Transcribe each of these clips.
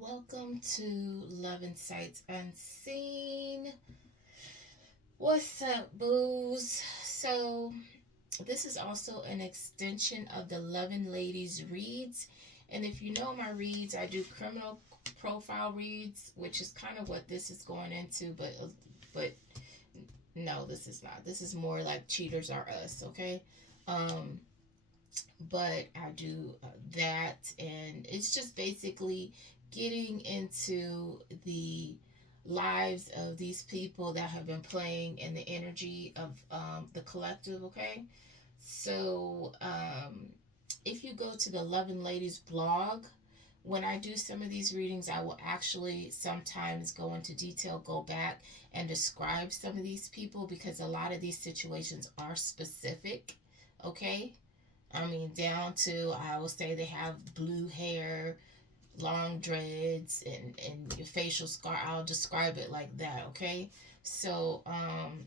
Welcome to Love and Sights Unseen. What's up, booze? So, this is also an extension of the Loving Ladies reads. And if you know my reads, I do criminal profile reads, which is kind of what this is going into, but no, this is not. This is more like Cheaters Are Us, okay? Um, but I do that, and it's just basically getting into the lives of these people that have been playing in the energy of the collective. Okay, so if you go to the Loving Ladies blog, when I do some of these readings, I will actually sometimes go into detail, go back and describe some of these people because a lot of these situations are specific. Okay, I mean, down to, I will say they have blue hair, long dreads, and your facial scar. I'll describe it like that, okay? So,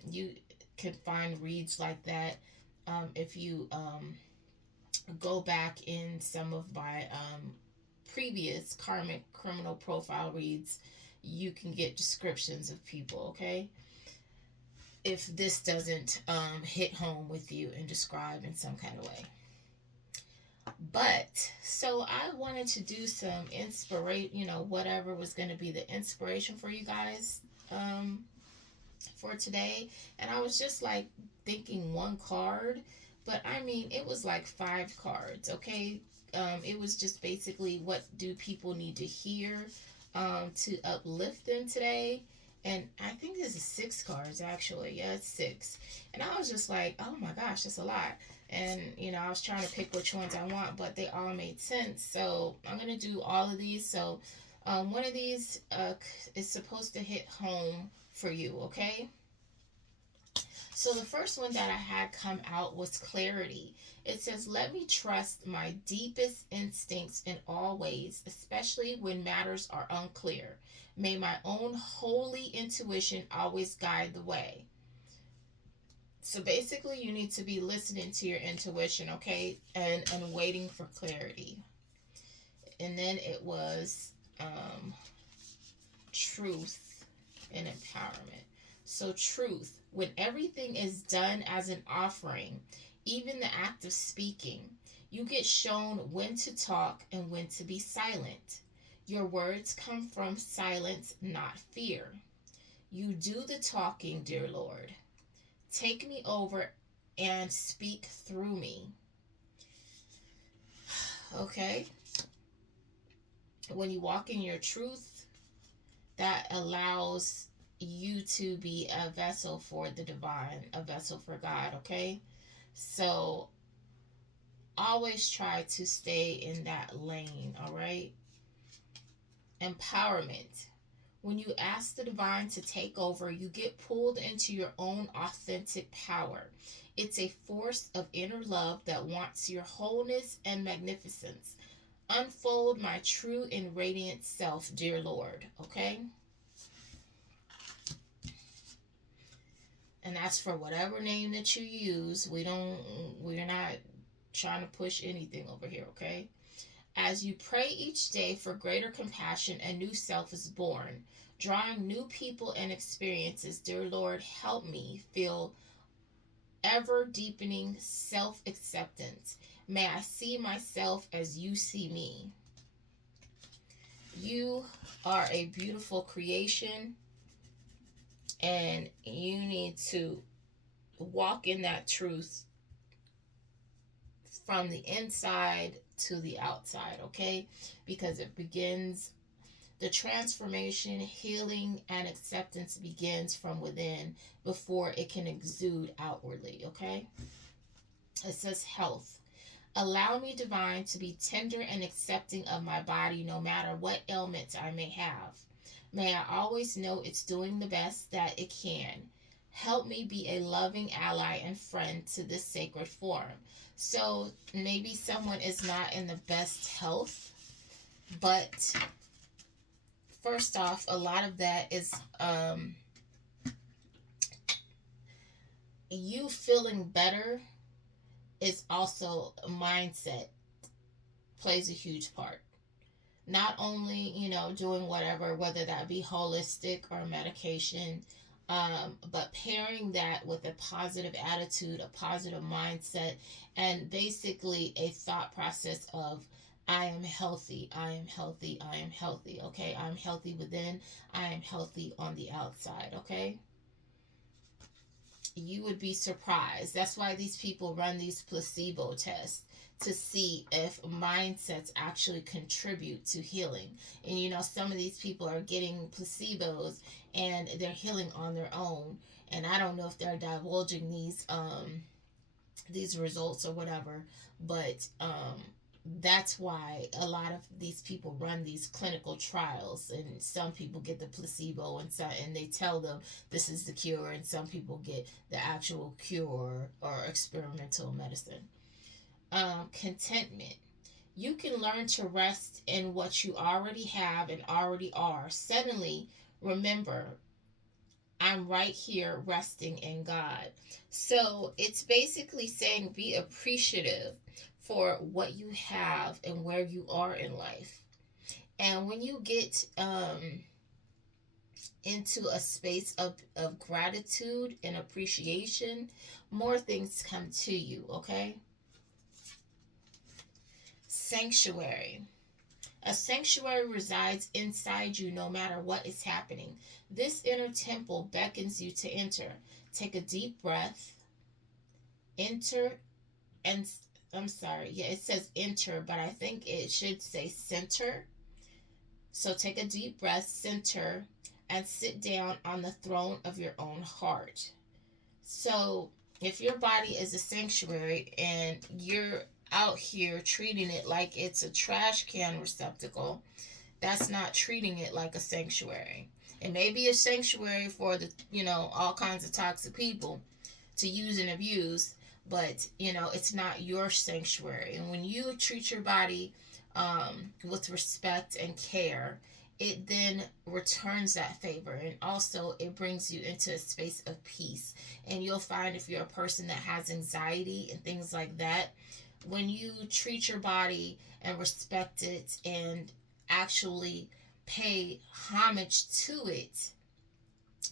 you can find reads like that. If you go back in some of my previous karmic criminal profile reads, you can get descriptions of people, okay? If this doesn't hit home with you and describe in some kind of way. But so I wanted to do some inspiration, whatever was going to be the inspiration for you guys for today. And I was just like thinking one card, but I mean, it was like five cards, okay? It was just basically, what do people need to hear to uplift them today? And I think this is six cards actually. Yeah, it's six. And I was just like, oh my gosh, that's a lot. And I was trying to pick which ones I want, but they all made sense. So I'm gonna do all of these. So one of these is supposed to hit home for you, okay? So the first one that I had come out was clarity. It says, let me trust my deepest instincts in all ways, especially when matters are unclear. May my own holy intuition always guide the way. So basically, you need to be listening to your intuition, okay? And waiting for clarity. And then it was truth and empowerment. So, truth, when everything is done as an offering, even the act of speaking, you get shown when to talk and when to be silent. Your words come from silence, not fear. You do the talking, dear Lord. Take me over and speak through me. Okay? When you walk in your truth, that allows you to be a vessel for the divine, a vessel for God, okay? So always try to stay in that lane, all right? Empowerment. When you ask the divine to take over, you get pulled into your own authentic power. It's a force of inner love that wants your wholeness and magnificence. Unfold my true and radiant self, dear Lord. Okay? And that's for whatever name that you use. We're not trying to push anything over here, okay? As you pray each day for greater compassion, a new self is born, drawing new people and experiences. Dear Lord, help me feel ever deepening self acceptance. May I see myself as you see me. You are a beautiful creation, and you need to walk in that truth from the inside to the outside, okay? Because it begins, the transformation, healing, and acceptance begins from within before it can exude outwardly, okay? It says health. Allow me, divine, to be tender and accepting of my body no matter what ailments I may have. May I always know it's doing the best that it can. Help me be a loving ally and friend to this sacred form. So maybe someone is not in the best health, but first off, a lot of that is you feeling better is also a mindset, plays a huge part. not only, doing whatever, whether that be holistic or medication, but pairing that with a positive attitude, a positive mindset, and basically a thought process of, I am healthy, I am healthy, I am healthy, okay? I'm healthy within, I am healthy on the outside, okay? You would be surprised. That's why these people run these placebo tests to see if mindsets actually contribute to healing. And some of these people are getting placebos and they're healing on their own. And I don't know if they're divulging these results or whatever, but that's why a lot of these people run these clinical trials, and some people get the placebo, and they tell them this is the cure, and some people get the actual cure or experimental medicine. Contentment. You can learn to rest in what you already have and already are. Suddenly, remember, I'm right here resting in God. So it's basically saying be appreciative for what you have and where you are in life. And when you get into a space of gratitude and appreciation, more things come to you, okay? Sanctuary. A sanctuary resides inside you no matter what is happening. This inner temple beckons you to enter. Take a deep breath. Enter and I'm sorry. Yeah, it says enter, but I think it should say center. So take a deep breath, center, and sit down on the throne of your own heart. So if your body is a sanctuary and you're out here treating it like it's a trash can receptacle, that's not treating it like a sanctuary. It may be a sanctuary for the, all kinds of toxic people to use and abuse, but, it's not your sanctuary. And when you treat your body with respect and care, it then returns that favor, and also it brings you into a space of peace. And you'll find, if you're a person that has anxiety and things like that, when you treat your body and respect it and actually pay homage to it,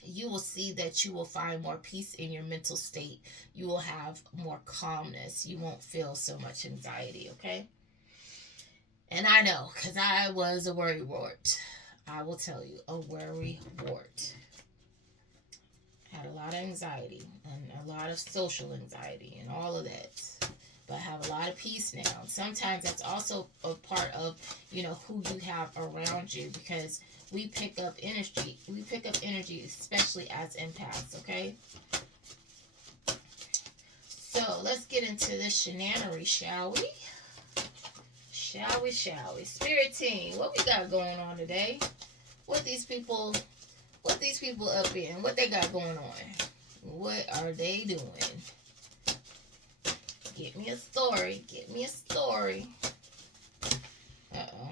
you will see that you will find more peace in your mental state. You will have more calmness. You won't feel so much anxiety, okay? And I know, because I was a worry wart. I will tell you, a worry wart. Had a lot of anxiety and a lot of social anxiety and all of that. But have a lot of peace now. Sometimes that's also a part of, who you have around you, because we pick up energy. We pick up energy, especially as empaths, okay? So let's get into this shenanery, shall we? Shall we? Spirit team, what we got going on today? What these people up in? What they got going on? What are they doing? Get me a story. Uh-oh.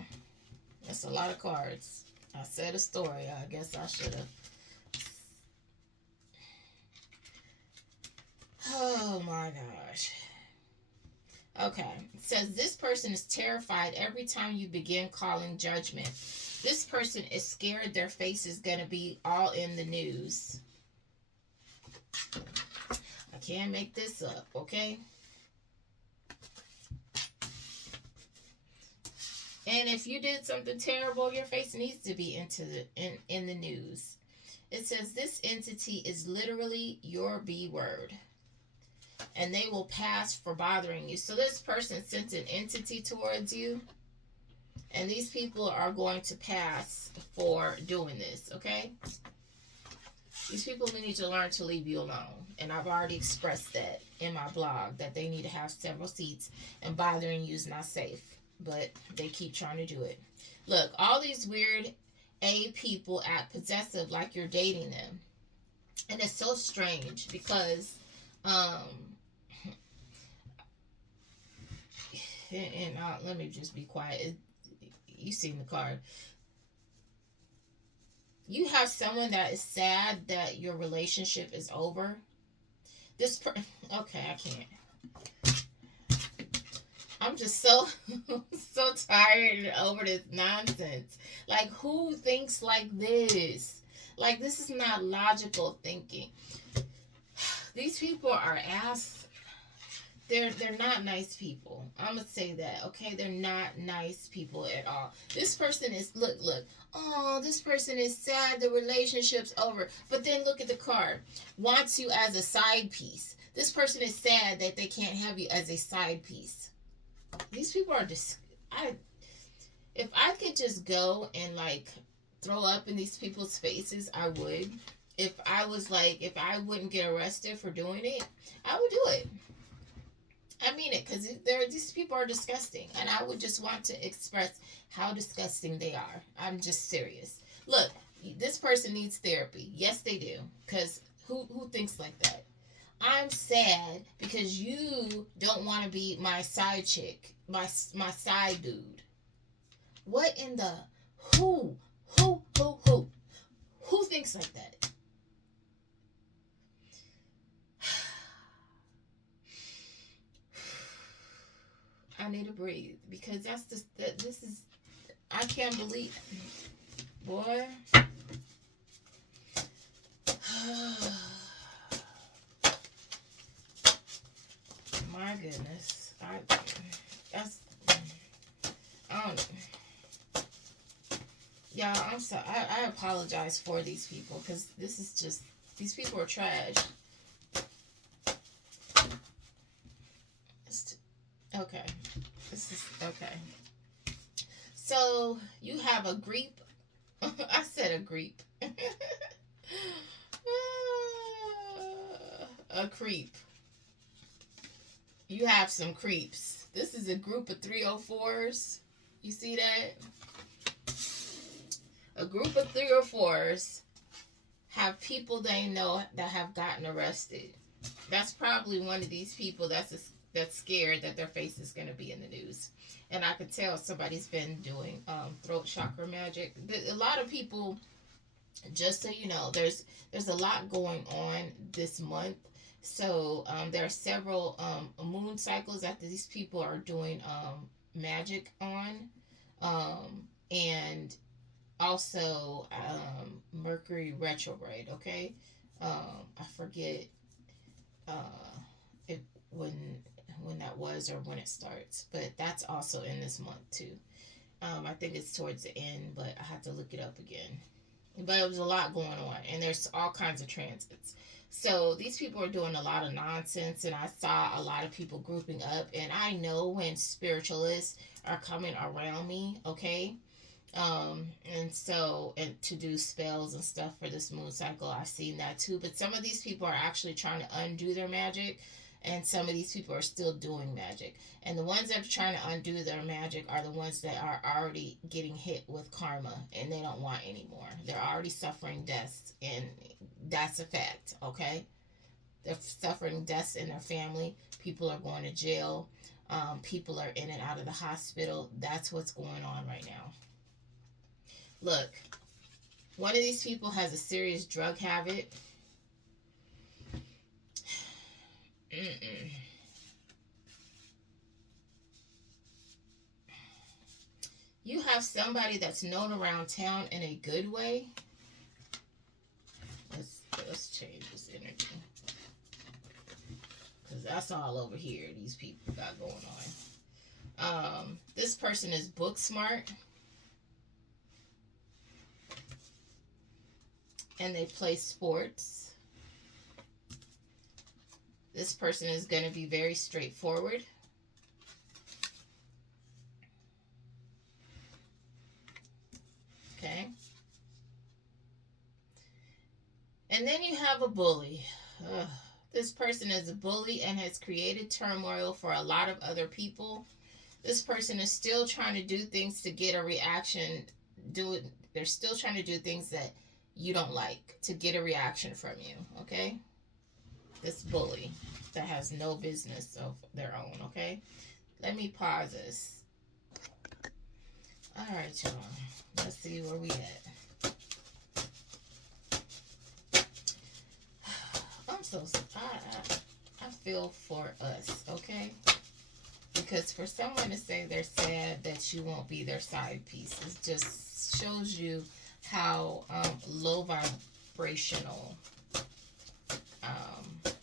That's a lot of cards. I said a story. I guess I should have. Oh my gosh. Okay. It says this person is terrified every time you begin calling judgment. This person is scared their face is going to be all in the news. I can't make this up, okay? And if you did something terrible, your face needs to be in the news. It says this entity is literally your B word, and they will pass for bothering you. So this person sent an entity towards you, and these people are going to pass for doing this, okay? These people need to learn to leave you alone. And I've already expressed that in my blog, that they need to have several seats, and bothering you is not safe. But they keep trying to do it. Look, all these weird A people act possessive like you're dating them. And it's so strange because, let me just be quiet. You seen the card. You have someone that is sad that your relationship is over. Okay, I can't. I'm just so so tired and over this nonsense. Like, who thinks like this? Like, this is not logical thinking. These people are ass. They're not nice people. I'm gonna say that, okay? They're not nice people at all. This person is look. Oh, this person is sad the relationship's over. But then look at the card. Wants you as a side piece. This person is sad that they can't have you as a side piece. These people are just I if I could just go and like throw up in these people's faces, I would. If I wouldn't get arrested for doing it, I would do it. I mean it, because these people are disgusting, and I would just want to express how disgusting they are. I'm just serious. Look, this person needs therapy. Yes, they do. Because who thinks like that? I'm sad because you don't want to be my side chick, my side dude. What in the who who who thinks like that? I need to breathe because this is I can't believe, boy. My goodness, that's I don't know. Y'all, I'm sorry. I apologize for these people because this is just these people are trash. Okay, this is okay. So you have a creep. I said a creep. A creep. You have some creeps. This is a group of 304s. You see that? A group of 304s have people they know that have gotten arrested. That's probably one of these people that's scared that their face is going to be in the news. And I could tell somebody's been doing throat chakra magic. A lot of people, just so you know, there's a lot going on this month. So there are several moon cycles that these people are doing magic on, and also Mercury retrograde. Okay, I forget it when that was or when it starts, but that's also in this month too. I think it's towards the end, but I have to look it up again. But it was a lot going on, and there's all kinds of transits. So these people are doing a lot of nonsense, and I saw a lot of people grouping up. And I know when spiritualists are coming around me, okay, and to do spells and stuff for this moon cycle, I've seen that too. But some of these people are actually trying to undo their magic, and some of these people are still doing magic. And the ones that are trying to undo their magic are the ones that are already getting hit with karma, and they don't want any more. They're already suffering deaths, and that's a fact. Okay, they're suffering deaths in their family. People are going to jail. People are in and out of the hospital. That's what's going on right now. Look, one of these people has a serious drug habit. Mm-mm. You have somebody that's known around town in a good way. Let's change this energy, because that's all over here. These people got going on. This person is book smart, and they play sports. This person is going to be very straightforward. Okay. And then you have a bully. Ugh. This person is a bully and has created turmoil for a lot of other people. This person is still trying to do things to get a reaction. They're still trying to do things that you don't like to get a reaction from you. Okay. This bully that has no business of their own. Okay. Let me pause this. All right, y'all. Let's see where we at. I'm so I feel for us, okay? Because for someone to say they're sad that you won't be their side piece, it just shows you how low vibrational um,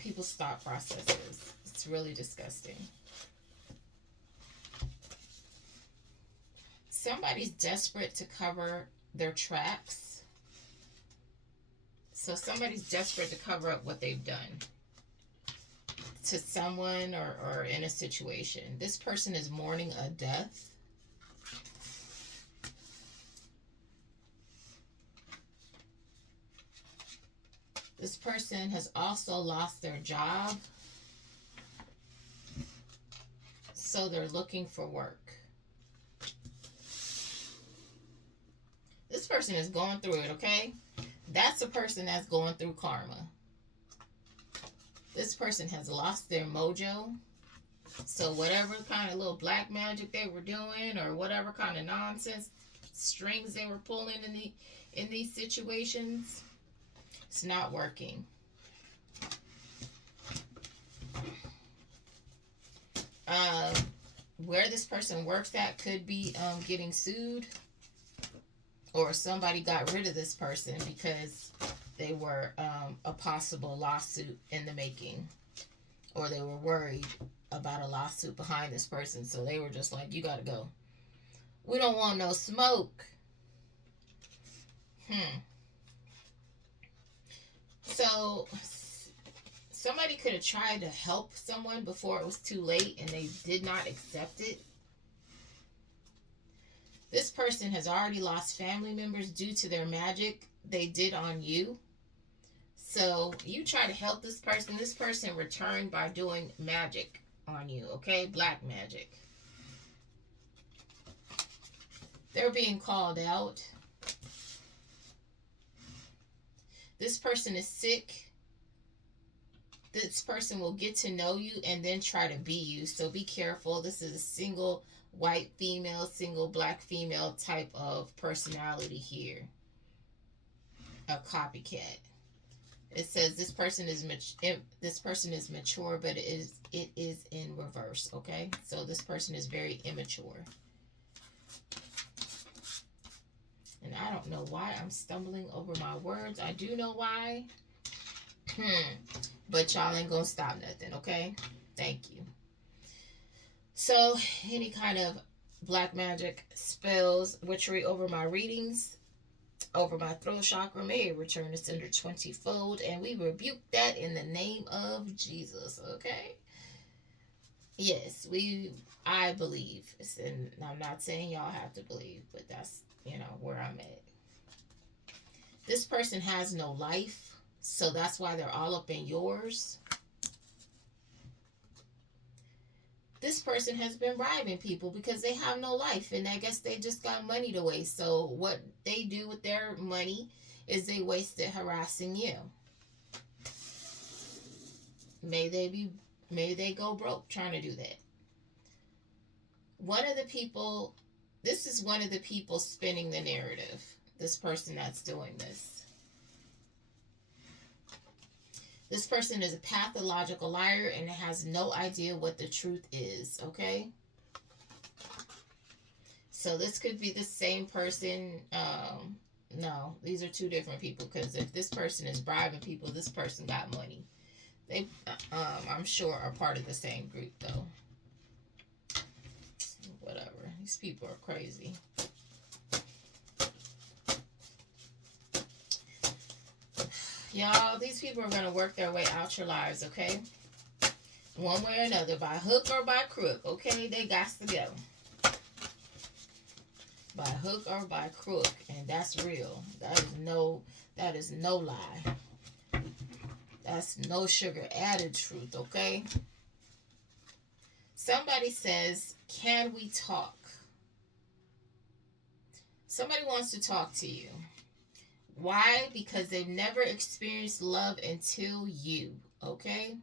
people's thought process is. It's really disgusting. Somebody's desperate to cover their tracks. So somebody's desperate to cover up what they've done to someone or in a situation. This person is mourning a death. This person has also lost their job. So they're looking for work. This person is going through it, okay? That's a person that's going through karma. This person has lost their mojo. So whatever kind of little black magic they were doing or whatever kind of nonsense strings they were pulling in these situations, it's not working. Where this person works at could be getting sued, or somebody got rid of this person because they were a possible lawsuit in the making, or they were worried about a lawsuit behind this person, so they were just like, you gotta go. We don't want no smoke. So somebody could have tried to help someone before it was too late and they did not accept it. This person has already lost family members due to their magic they did on you. So you try to help this person returned by doing magic on you, okay? Black magic. They're being called out. This person is sick. This person will get to know you and then try to be you. So be careful. This is a single white female, single black female type of personality here. A copycat. It says this person is mature, but it is in reverse, okay? So this person is very immature. And I don't know why I'm stumbling over my words. I do know why. But y'all ain't gonna stop nothing, okay? Thank you. So, any kind of black magic, spells, witchery over my readings, over my throat chakra may return to sender 20-fold, and we rebuke that in the name of Jesus, okay? Yes, I believe, and I'm not saying y'all have to believe, but that's, where I'm at. This person has no life, so that's why they're all up in yours. This person has been bribing people because they have no life, and I guess they just got money to waste. So what they do with their money is they waste it harassing you. May they go broke trying to do that. This is one of the people spinning the narrative. This person that's doing this. This person is a pathological liar and has no idea what the truth is, okay? So this could be the same person. No, these are two different people, because if this person is bribing people, this person got money. They, I'm sure, are part of the same group, though. Whatever. These people are crazy. Y'all, these people are going to work their way out your lives, okay? One way or another, by hook or by crook, okay? They got to go. By hook or by crook, and that's real. That is no lie. That's no sugar added truth, okay? Somebody says, can we talk? Somebody wants to talk to you. Why? Because they've never experienced love until you, okay?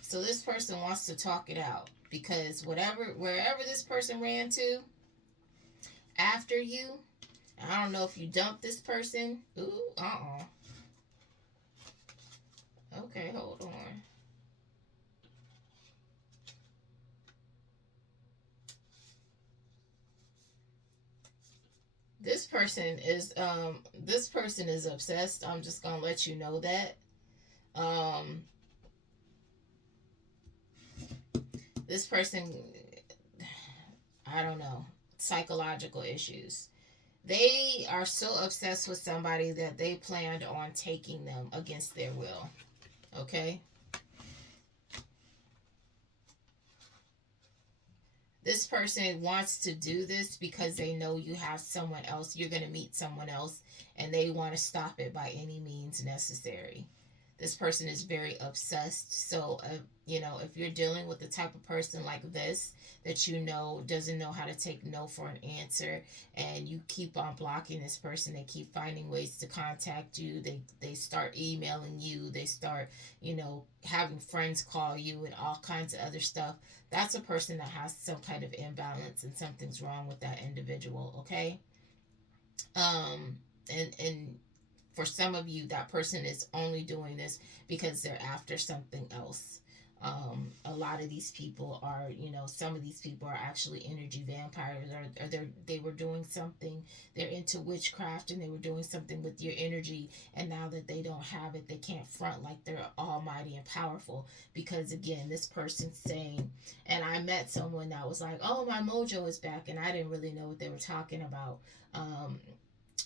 So this person wants to talk it out, because wherever this person ran to after you, I don't know if you dumped this person. Ooh, Okay, hold on. this person is obsessed. I'm just gonna let you know that. Um, this person, I don't know, psychological issues. They are so obsessed with somebody that they planned on taking them against their will. Okay? This person wants to do this because they know you have someone else. You're going to meet someone else, and they want to stop it by any means necessary. This person is very obsessed. So, if you're dealing with the type of person like this that you know doesn't know how to take no for an answer, and you keep on blocking this person, they keep finding ways to contact you. They start emailing you. They start, having friends call you and all kinds of other stuff. That's a person that has some kind of imbalance and something's wrong with that individual. Okay. And for some of you, that person is only doing this because they're after something else. A lot of these people are, some of these people are actually energy vampires, or they were doing something. They're into witchcraft, and they were doing something with your energy, and now that they don't have it, they can't front like they're almighty and powerful, because again, this person's saying, and I met someone that was like, oh, my mojo is back, and I didn't really know what they were talking about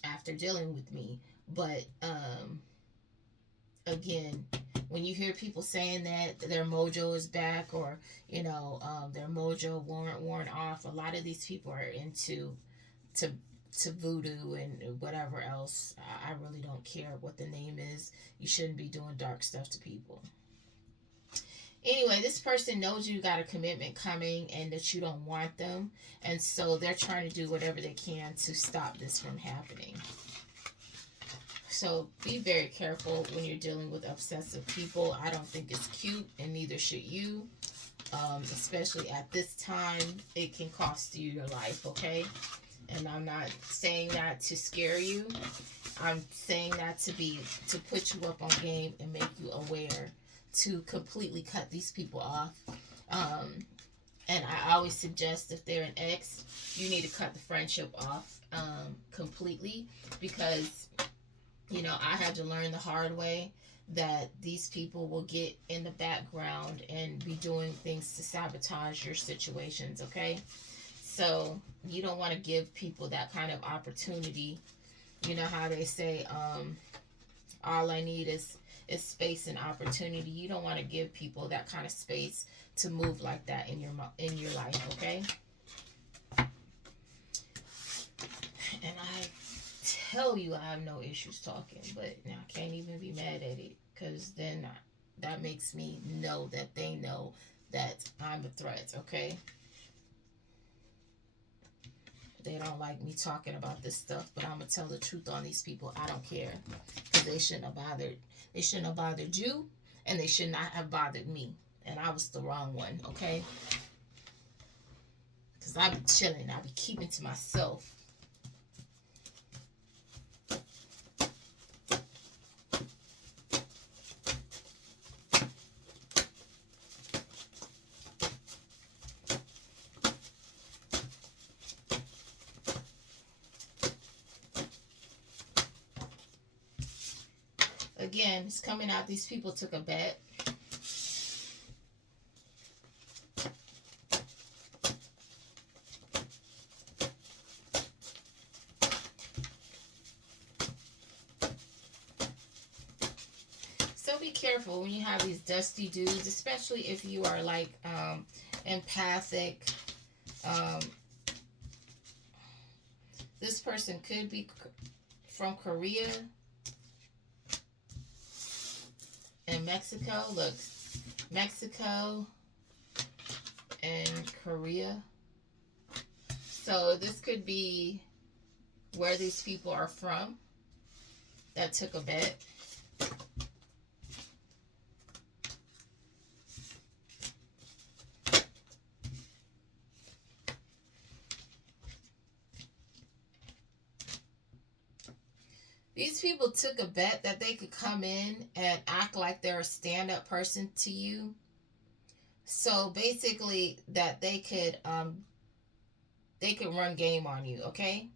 after dealing with me. But again, when you hear people saying that their mojo is back, or their mojo worn off, a lot of these people are into to to voodoo and whatever else. I really don't care what the name is. You shouldn't be doing dark stuff to people. Anyway, this person knows you got a commitment coming and that you don't want them, and so they're trying to do whatever they can to stop this from happening. So be very careful when you're dealing with obsessive people. I don't think it's cute, and neither should you. Especially at this time, it can cost you your life, okay? And I'm not saying that to scare you. I'm saying that to put you up on game and make you aware to completely cut these people off. And I always suggest, if they're an ex, you need to cut the friendship off completely, because I had to learn the hard way that these people will get in the background and be doing things to sabotage your situations, okay? So you don't want to give people that kind of opportunity. You know how they say, all I need is space and opportunity. You don't want to give people that kind of space to move like that in your life, okay? And I tell you, I have no issues talking, but now I can't even be mad at it, because then that makes me know that they know that I'm a threat, okay? They don't like me talking about this stuff, but I'm gonna tell the truth on these people. I don't care, because they shouldn't have bothered you, and they should not have bothered me, and I was the wrong one, okay? Because I be chilling, I be keeping to myself. Again, it's coming out. These people took a bet. So be careful when you have these dusty dudes, especially if you are like empathic. This person could be from Korea and Mexico. Look, Mexico and Korea. So this could be where these people are from that took a bet. These people took a bet that they could come in and act like they're a stand-up person to you. So basically, that they could run game on you, okay?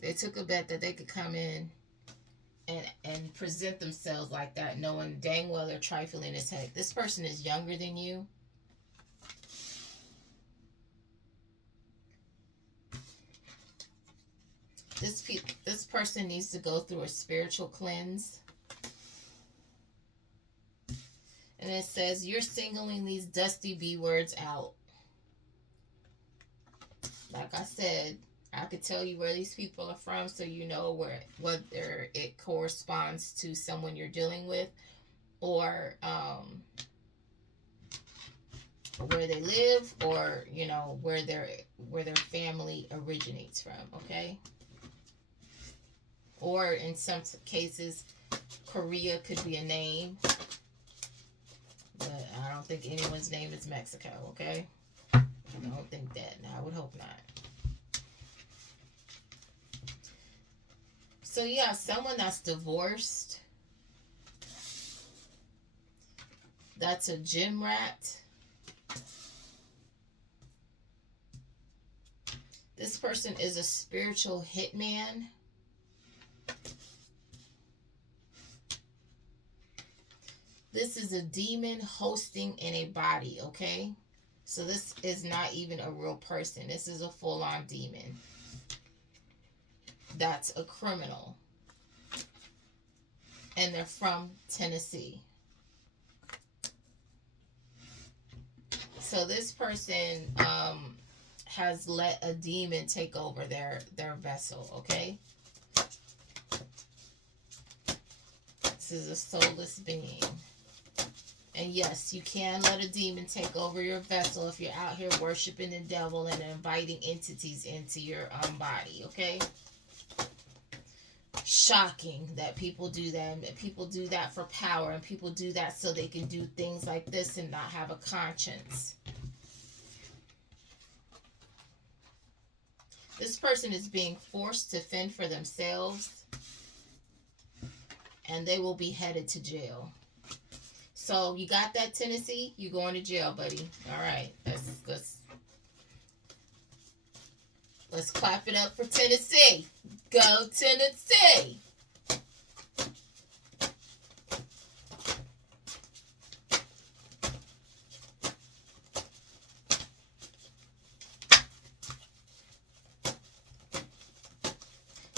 They took a bet that they could come in and present themselves like that, knowing dang well they're trifling as heck. This person is younger than you. This person needs to go through a spiritual cleanse. And it says, you're singling these dusty B words out. Like I said, I could tell you where these people are from, so you know whether it corresponds to someone you're dealing with, or where they live, or where their family originates from. Okay. Or in some cases, Korea could be a name, but I don't think anyone's name is Mexico. Okay. I don't think that. No, I would hope not. So you have someone that's divorced. That's a gym rat. This person is a spiritual hitman. This is a demon hosting in a body, okay? So this is not even a real person. This is a full-on demon. That's a criminal. And they're from Tennessee. So this person has let a demon take over their vessel, okay? This is a soulless being. And yes, you can let a demon take over your vessel if you're out here worshiping the devil and inviting entities into your body, okay? Shocking that people do that. And that people do that for power, and people do that so they can do things like this and not have a conscience. This person is being forced to fend for themselves, and they will be headed to jail. So you got that, Tennessee? You going to jail, buddy. All right. Let's clap it up for Tennessee. Go Tennessee.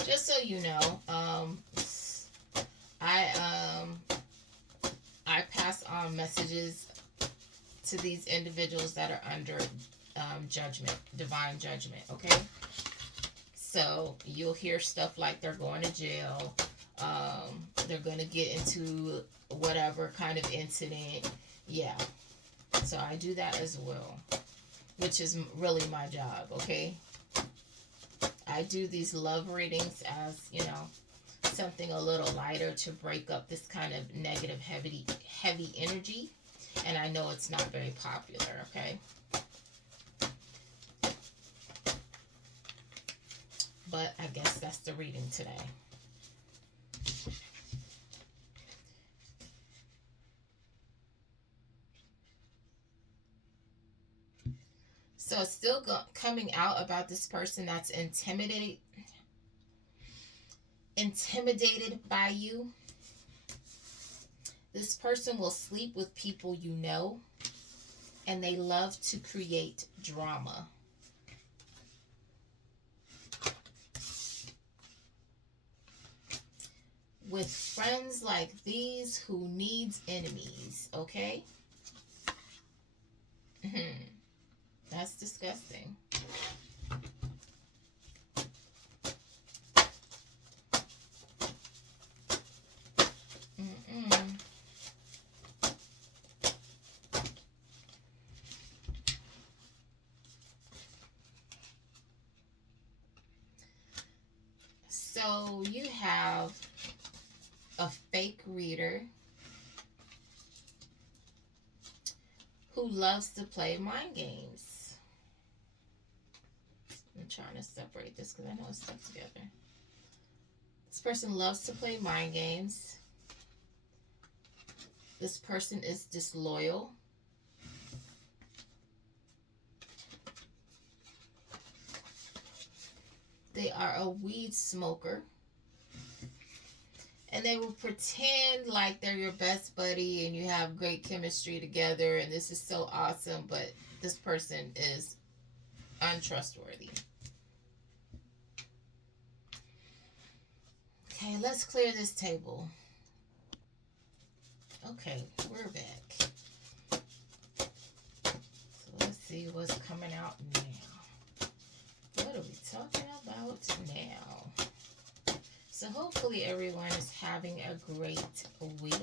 Just so you know, I pass on messages to these individuals that are under judgment, divine judgment, okay? So you'll hear stuff like they're going to jail, they're going to get into whatever kind of incident. Yeah. So I do that as well, which is really my job, okay? I do these love readings as, something a little lighter to break up this kind of negative, heavy energy. And I know it's not very popular, okay? But I guess that's the reading today. So it's still coming out about this person that's intimidated by you. This person will sleep with people you know, and they love to create drama. With friends like these, who needs enemies, okay? That's disgusting. So you have a fake reader who loves to play mind games. I'm trying to separate this because I know it's stuck together. This person loves to play mind games. This person is disloyal. They are a weed smoker. And they will pretend like they're your best buddy and you have great chemistry together and this is so awesome, but this person is untrustworthy. Okay, let's clear this table. Okay, we're back. So let's see what's coming out now. What are we talking about now? So hopefully everyone is having a great week.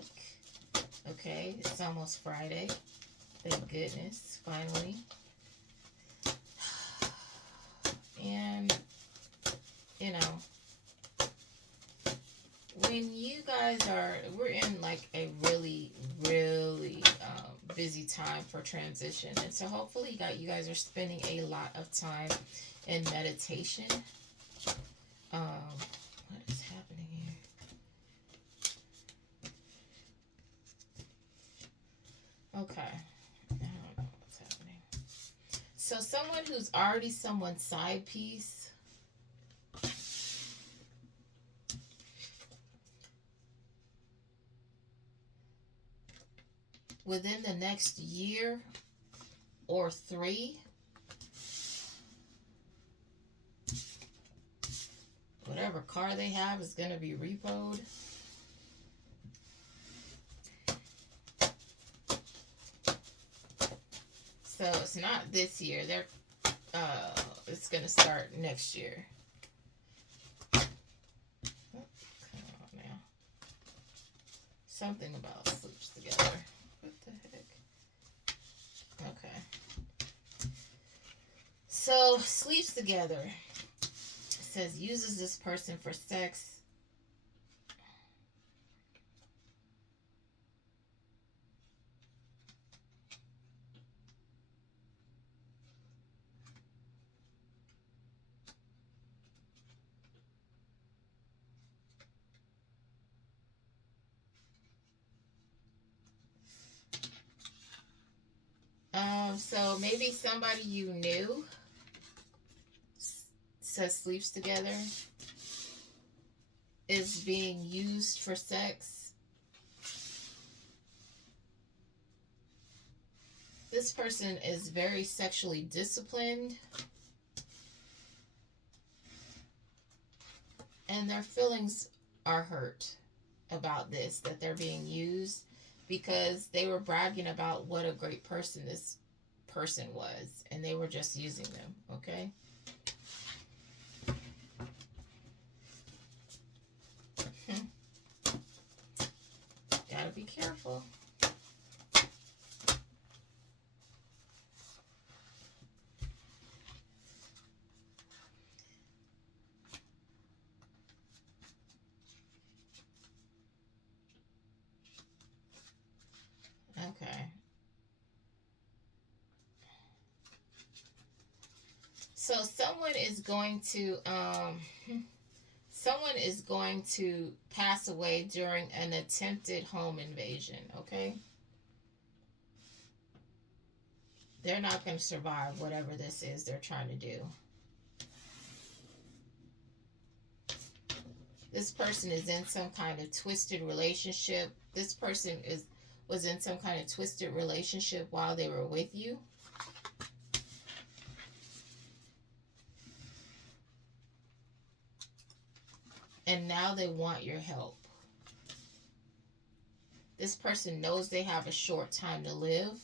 Okay, it's almost Friday. Thank goodness, finally. And, you know, when you guys are, we're in like a really, really busy time for transition. And so hopefully you guys are spending a lot of time in meditation. What is happening here? Okay. I don't know what's happening. So someone who's already someone's side piece. Within the next year or 3, whatever car they have is going to be repoed. So it's not this year. It's going to start next year. Oh, come on now. Something about sleeps together. What the heck? Okay. So sleeps together. Says uses this person for sex. So maybe somebody you knew says sleeps together is being used for sex. This person is very sexually disciplined. And their feelings are hurt about this, that they're being used, because they were bragging about what a great person this person was, and they were just using them, okay? Gotta be careful. Okay. So someone is going to pass away during an attempted home invasion, okay? They're not going to survive whatever this is they're trying to do. This person is in some kind of twisted relationship. This person was in some kind of twisted relationship while they were with you. And now they want your help. This person knows they have a short time to live.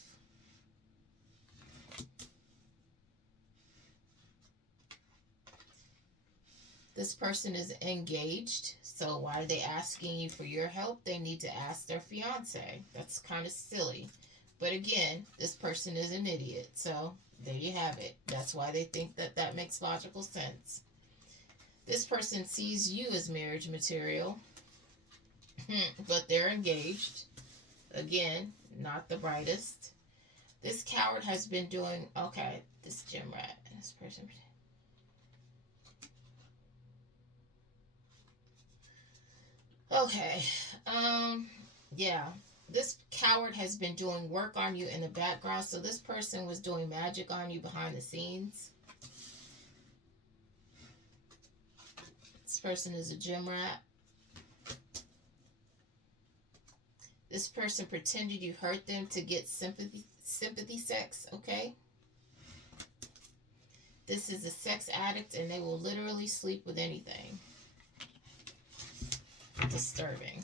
This person is engaged. So why are they asking you for your help? They need to ask their fiance. That's kind of silly. But again, this person is an idiot. So there you have it. That's why they think that makes logical sense. This person sees you as marriage material. But they're engaged. Again, not the brightest. This coward has been doing... Okay, this gym rat. This person... Okay. Yeah. This coward has been doing work on you in the background. So this person was doing magic on you behind the scenes. person is a gym rat. This person pretended you hurt them to get sympathy sex, okay? This is a sex addict and they will literally sleep with anything. Disturbing.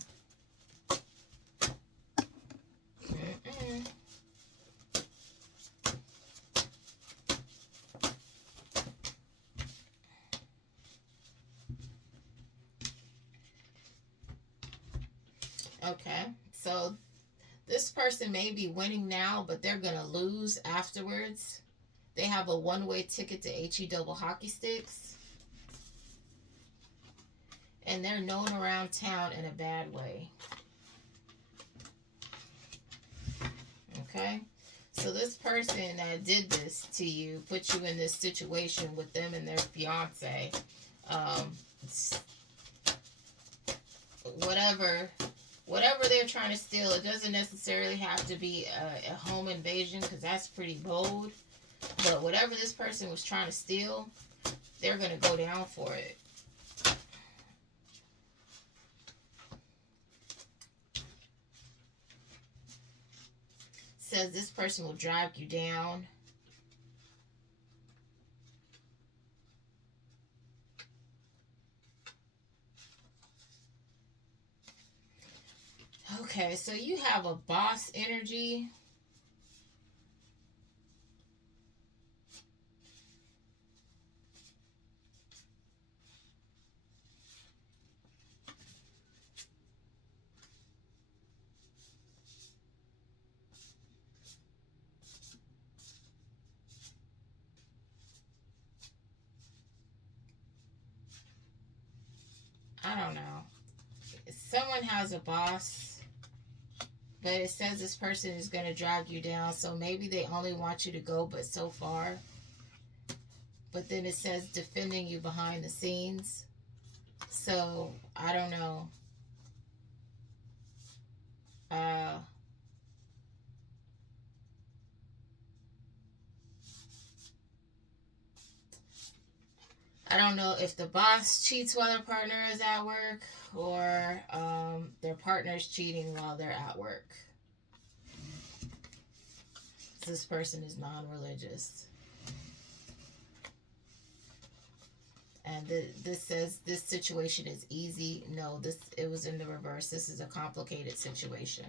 Mm-mm. Okay, so this person may be winning now, but they're going to lose afterwards. They have a one-way ticket to HE double hockey sticks. And they're known around town in a bad way. Okay? So this person that did this to you, put you in this situation with them and their fiance. Whatever they're trying to steal, it doesn't necessarily have to be a home invasion because that's pretty bold. But whatever this person was trying to steal, they're going to go down for it. Says this person will drag you down. Okay, so you have a boss energy. I don't know. Someone has a boss, but it says this person is going to drag you down. So maybe they only want you to go but so far. But then it says defending you behind the scenes. So I don't know. I don't know if the boss cheats while their partner is at work or their partner's cheating while they're at work. This person is non-religious. And this says this situation is easy. No, it was in the reverse. This is a complicated situation.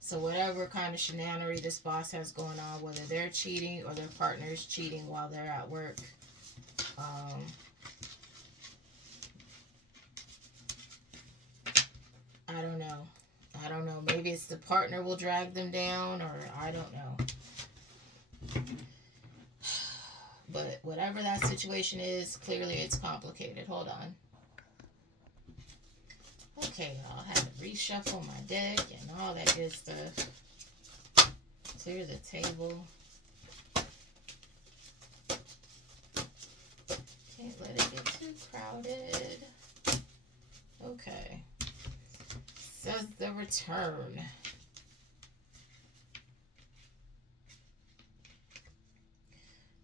So whatever kind of shenanery this boss has going on, whether they're cheating or their partner's cheating while they're at work, I don't know. I don't know. Maybe it's the partner will drag them down, or I don't know. But whatever that situation is, clearly it's complicated. Hold on. Okay, I'll have to reshuffle my deck and all that good stuff. Clear the table. Can't let it get too crowded. Okay. Says the return.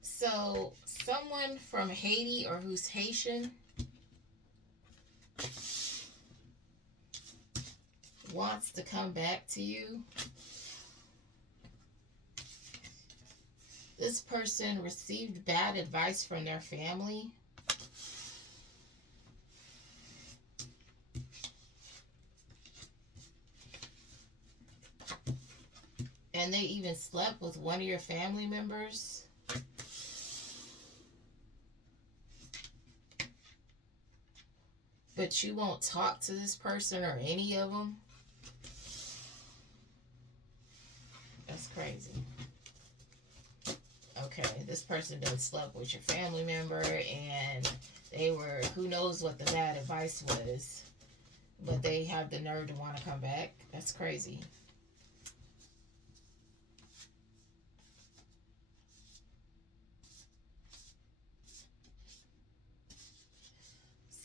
So, someone from Haiti or who's Haitian wants to come back to you. This person received bad advice from their family. And they even slept with one of your family members. But you won't talk to this person or any of them. That's crazy. Okay, this person done slept with your family member and they were, who knows what the bad advice was, but they have the nerve to want to come back. That's crazy.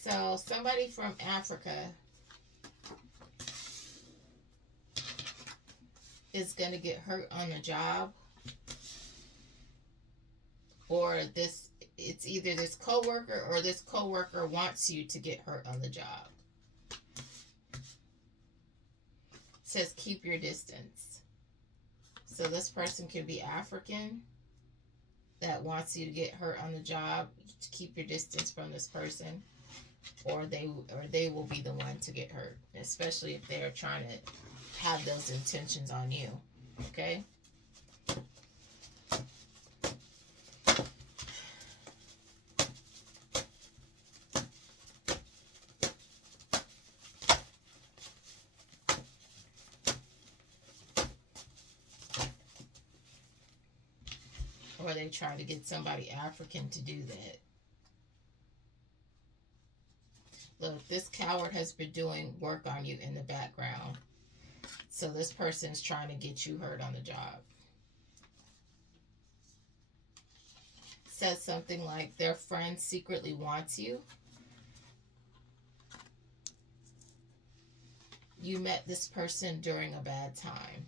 So somebody from Africa is going to get hurt on a job, or this it's either this coworker or this coworker wants you to get hurt on the job. It says keep your distance. So this person could be African that wants you to get hurt on the job. Keep your distance from this person, or they will be the one to get hurt, especially if they're trying to have those intentions on you. Okay. Or they try to get somebody African to do that. Look, this coward has been doing work on you in the background. So this person's trying to get you hurt on the job. Says something like their friend secretly wants you. You met this person during a bad time.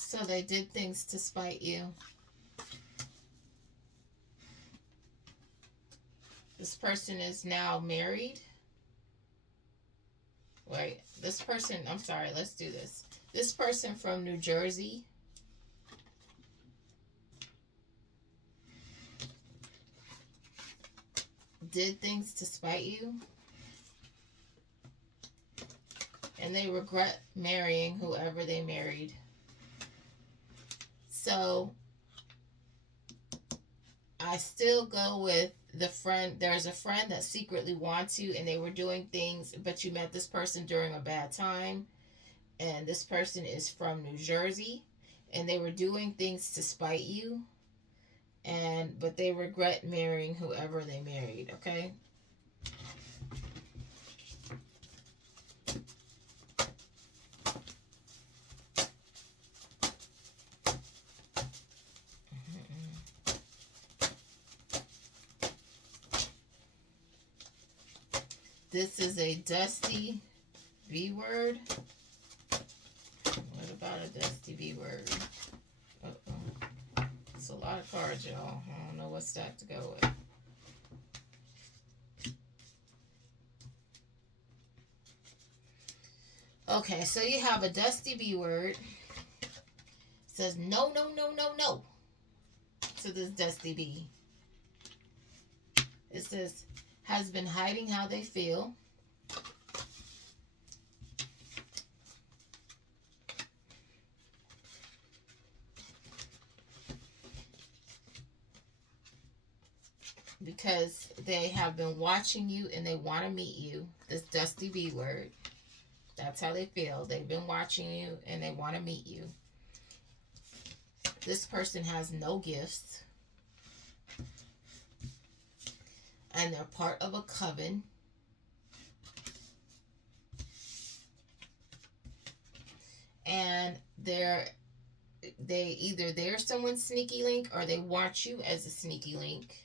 So they did things to spite you. This person is now married. Wait, this person, I'm sorry, let's do this. This person from New Jersey did things to spite you. And they regret marrying whoever they married. So I still go with the friend. There's a friend that secretly wants you and they were doing things, but you met this person during a bad time. And this person is from New Jersey and they were doing things to spite you. But they regret marrying whoever they married, okay? This is a dusty V word. What about a dusty V word? Uh-oh. It's a lot of cards, y'all. I don't know what stack to go with. Okay, so you have a dusty B word. It says no, no, no, no, no to this dusty B. It says has been hiding how they feel. Because they have been watching you and they want to meet you. This dusty B word. That's how they feel. They've been watching you and they want to meet you. This person has no gifts. And they're part of a coven. And they're someone's sneaky link or they want you as a sneaky link.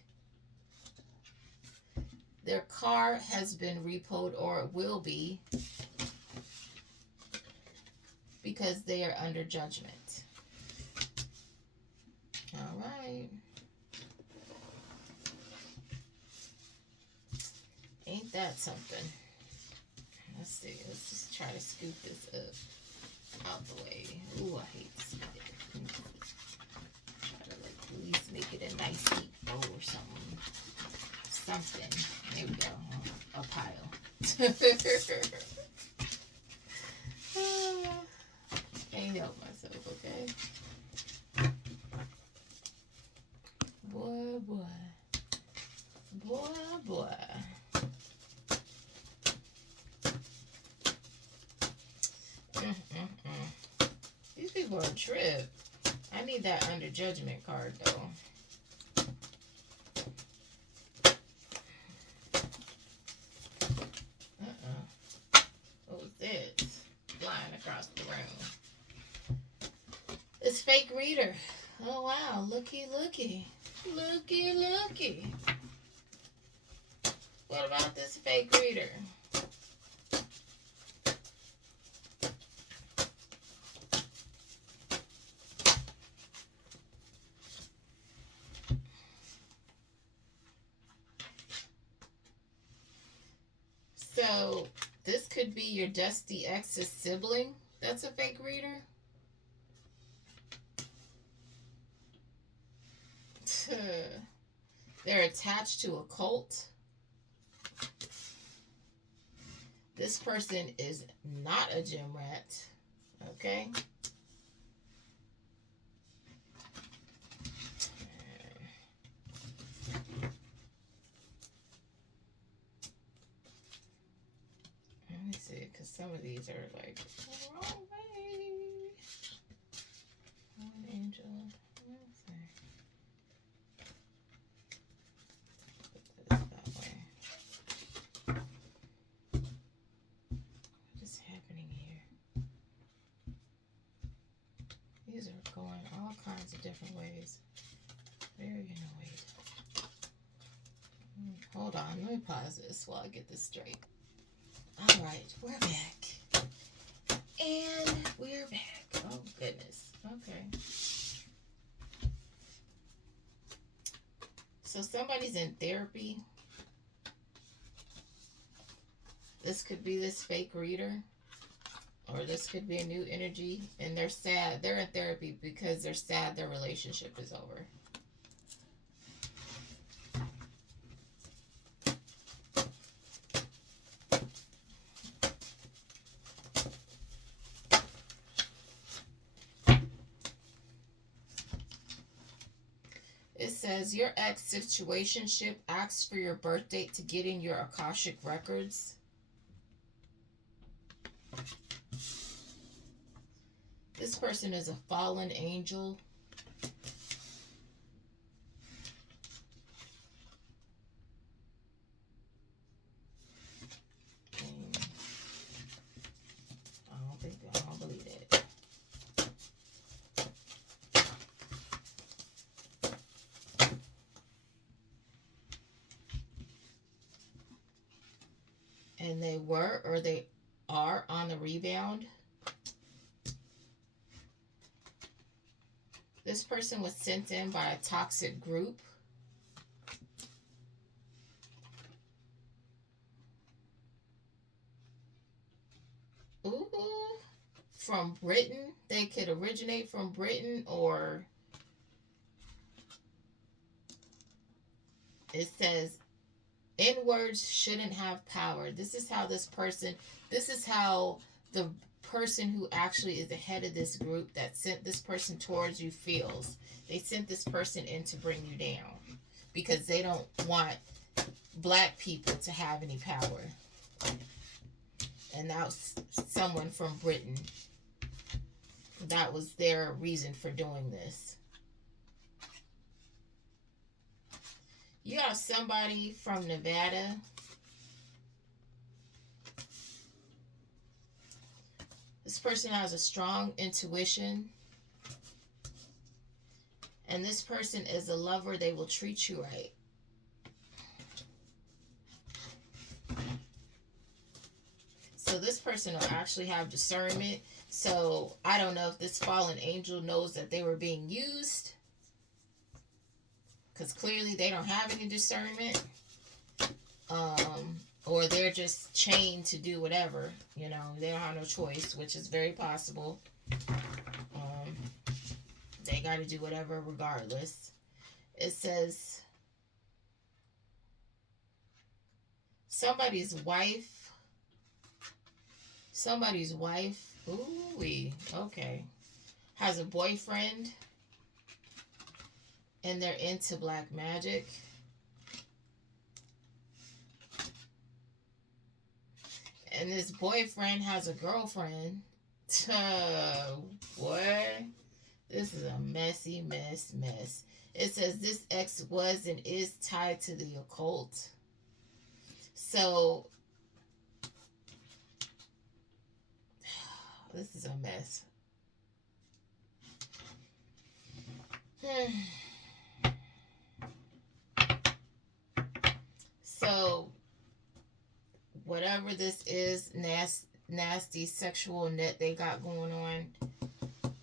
Their car has been repoed or it will be because they are under judgment. All right. Ain't that something? Let's see. Let's just try to scoop this up out the way. Ooh, I hate to scoop it. Try to at least make it a nice neat bow or something. Something. There we go. A pile. Can't help myself, okay? Boy, boy. Boy, boy. These people are a trip. I need that under judgment card, though. What was this? Flying across the room. It's fake reader. Oh, wow. Looky, looky. Looky, looky. What about this fake reader? So, this could be your dusty ex's sibling. That's a fake reader. They're attached to a cult. This person is not a gym rat. Okay. Let me see, because some of these are like the wrong way. One angel. Let's see. Put this that way. What is happening here? These are going all kinds of different ways. Very annoyed. Hold on, let me pause this while I get this straight. Alright, we're back. And we're back. Oh, goodness. Okay. So somebody's in therapy. This could be this fake reader. Or this could be a new energy. And they're sad. They're in therapy because they're sad their relationship is over. It says your ex situationship asks for your birth date to get in your Akashic records. This person is a fallen angel. I don't believe it. And they were or they are on the rebound. This person was sent in by a toxic group. Ooh, from Britain. They could originate from Britain, or it says N-words shouldn't have power. This is how the person who actually is the head of this group that sent this person towards you feels. They sent this person in to bring you down because they don't want black people to have any power. And that was someone from Britain. That was their reason for doing this. You have somebody from Nevada. This person has a strong intuition. And this person is a lover. They will treat you right. So this person will actually have discernment. So I don't know if this fallen angel knows that they were being used. Because clearly they don't have any discernment. Or they're just chained to do whatever. You know, they don't have no choice, which is very possible. They got to do whatever regardless. It says somebody's wife, ooh-wee, okay, has a boyfriend and they're into black magic. And this boyfriend has a girlfriend. Boy, this is a messy mess. It says this ex was and is tied to the occult. So, this is a mess. So whatever this is, nasty sexual net they got going on,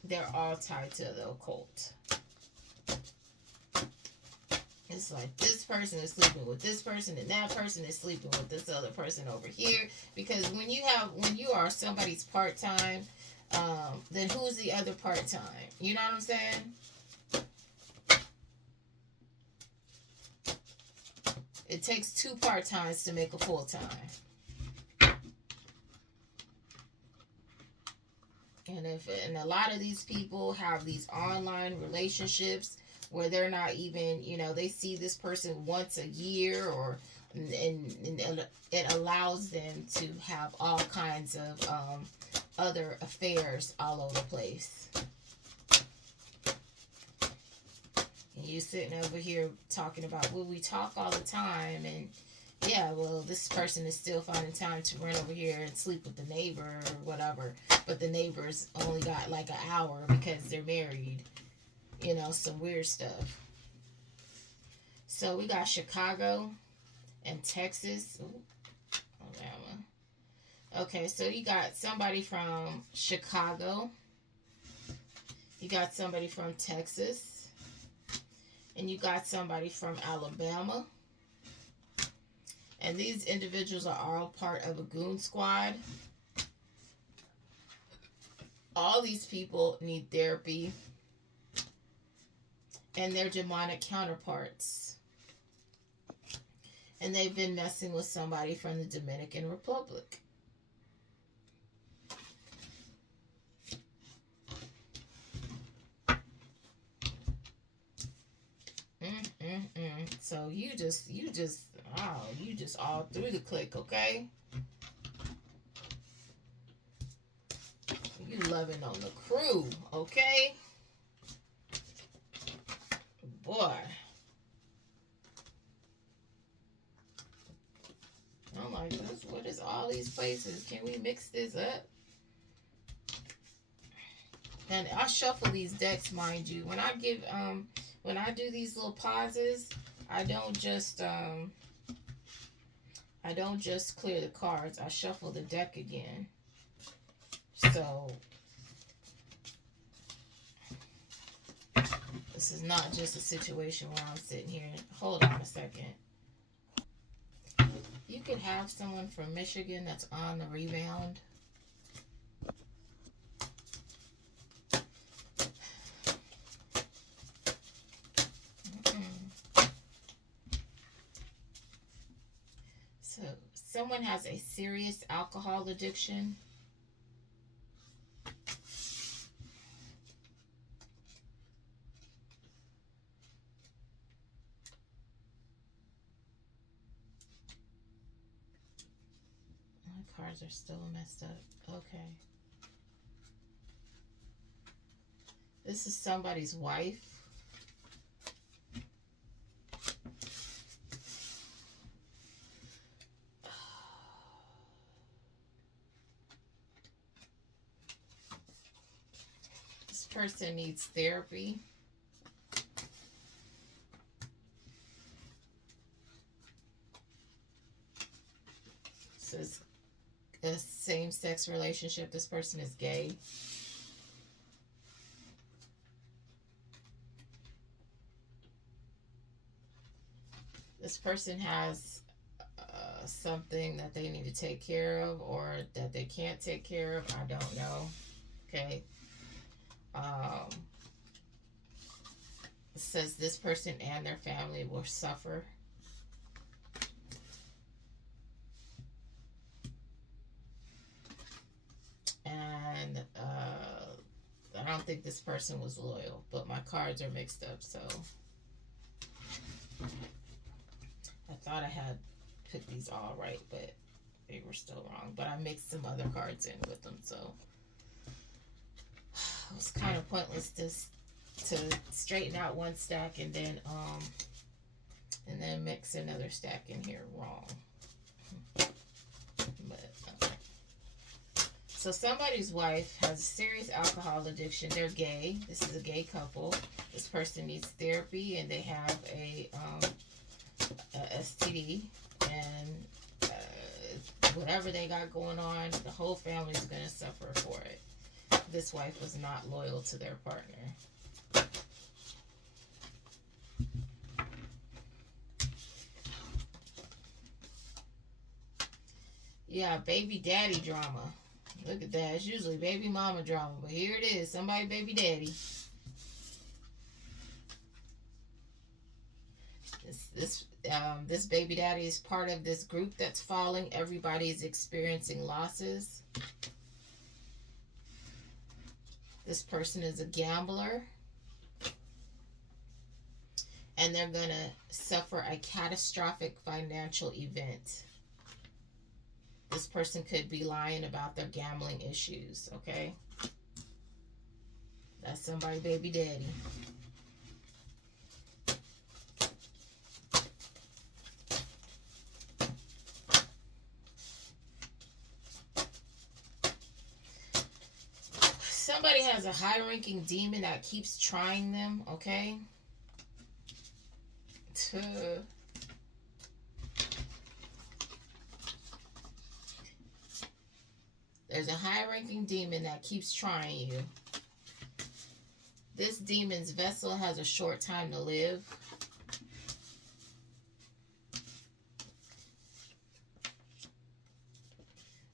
they're all tied to the occult. It's like this person is sleeping with this person and that person is sleeping with this other person over here. Because when you are somebody's part-time, then who's the other part-time? You know what I'm saying? It takes two part-times to make a full-time. And a lot of these people have these online relationships where they're not even, they see this person once a year, or and it allows them to have all kinds of other affairs all over the place. And you sitting over here talking about, well, we talk all the time, and yeah, well, this person is still finding time to run over here and sleep with the neighbor or whatever, but the neighbors only got like an hour because they're married. Some weird stuff. So we got Chicago and Texas. Ooh, Alabama. Okay, so you got somebody from Chicago. You got somebody from Texas. And you got somebody from Alabama. And these individuals are all part of a goon squad. All these people need therapy. And their demonic counterparts. And they've been messing with somebody from the Dominican Republic. So you just all through the click, okay? You loving on the crew, okay? Boy. I'm like, what is all these places? Can we mix this up? And I shuffle these decks, mind you. When I do these little pauses, I don't just clear the cards. I shuffle the deck again. So this is not just a situation where I'm sitting here. Hold on a second. You could have someone from Michigan that's on the rebound. So someone has a serious alcohol addiction. Cards are still messed up. Okay. This is somebody's wife. This person needs therapy. This is a same-sex relationship. This person is gay. This person has something that they need to take care of, or that they can't take care of. I don't know. Okay. It says this person and their family will suffer. And I don't think this person was loyal, but my cards are mixed up, so I thought I had put these all right, but they were still wrong. But I mixed some other cards in with them, so it was kind of pointless to straighten out one stack and then mix another stack in here wrong. But so somebody's wife has a serious alcohol addiction. They're gay. This is a gay couple. This person needs therapy, and they have a STD, and whatever they got going on, the whole family's going to suffer for it. This wife was not loyal to their partner. Yeah, baby daddy drama. Look at that. It's usually baby mama drama, but here it is. Somebody baby daddy. This baby daddy is part of this group that's falling. Everybody is experiencing losses. This person is a gambler. And they're going to suffer a catastrophic financial event. This person could be lying about their gambling issues, okay? That's somebody baby daddy. Somebody has a high-ranking demon that keeps trying them, okay? There's a high-ranking demon that keeps trying you. This demon's vessel has a short time to live.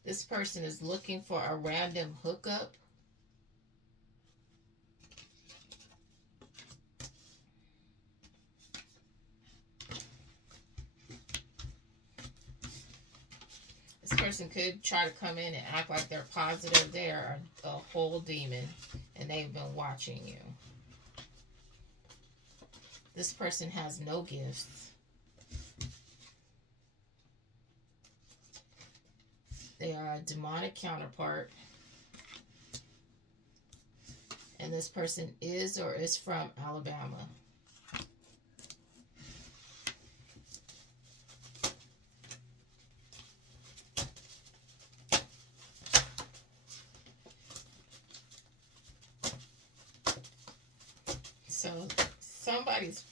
This person is looking for a random hookup. This person could try to come in and act like they're positive. They are a whole demon, and they've been watching you. This person has no gifts. They are a demonic counterpart. And this person is or is from Alabama. So somebody's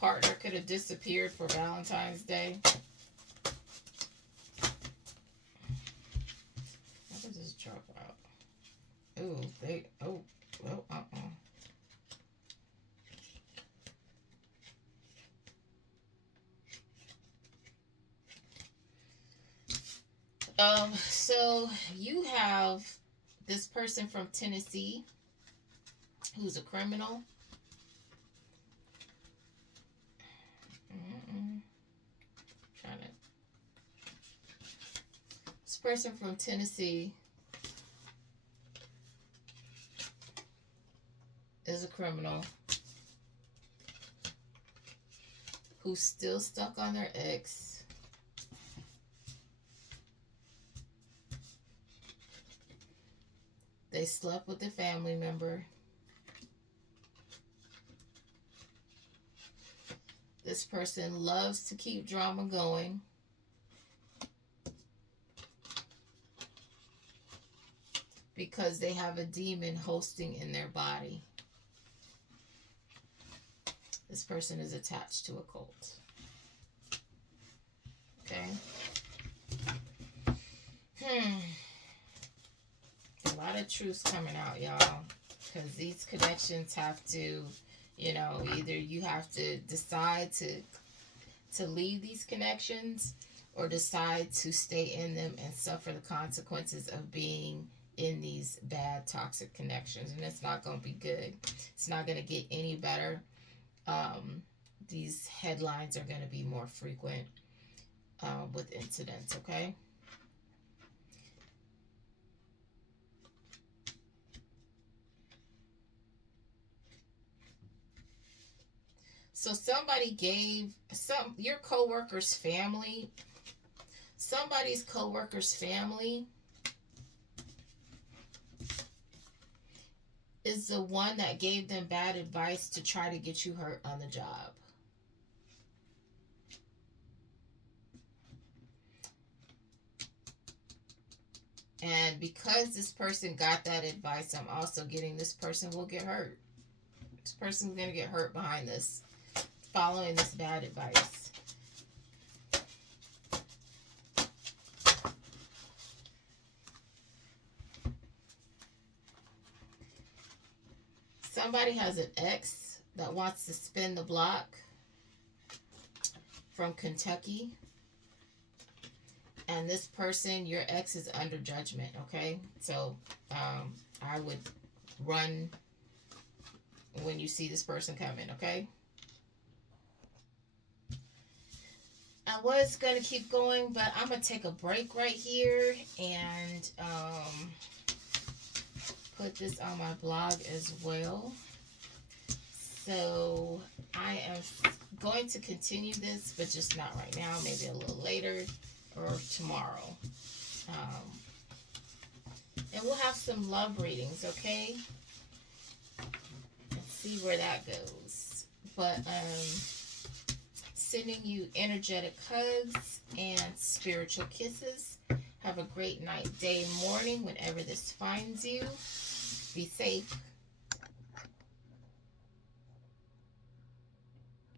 partner could have disappeared for Valentine's Day. How does this drop out? Ooh, So you have this person from Tennessee who's a criminal. This person from Tennessee is a criminal who's still stuck on their ex. They slept with a family member. This person loves to keep drama going. Because they have a demon hosting in their body. This person is attached to a cult. Okay? A lot of truths coming out, y'all. Because these connections have to, either you have to decide to leave these connections or decide to stay in them and suffer the consequences of being in these bad toxic connections. And it's not going to be good. It's not going to get any better. These headlines are going to be more frequent with incidents, okay? So somebody gave your coworker's family, somebody's coworker's family is the one that gave them bad advice to try to get you hurt on the job. And because this person got that advice, I'm also getting this person will get hurt. This person's going to get hurt behind this, following this bad advice. somebody has an ex that wants to spin the block from Kentucky. And this person, your ex, is under judgment, okay? So I would run when you see this person coming, okay? I was going to keep going, but I'm going to take a break right here and put this on my blog as well. So I am going to continue this, but just not right now, maybe a little later or tomorrow. And we'll have some love readings, okay? Let's see where that goes. But sending you energetic hugs and spiritual kisses. Have a great night, day, morning, whenever this finds you. Be safe.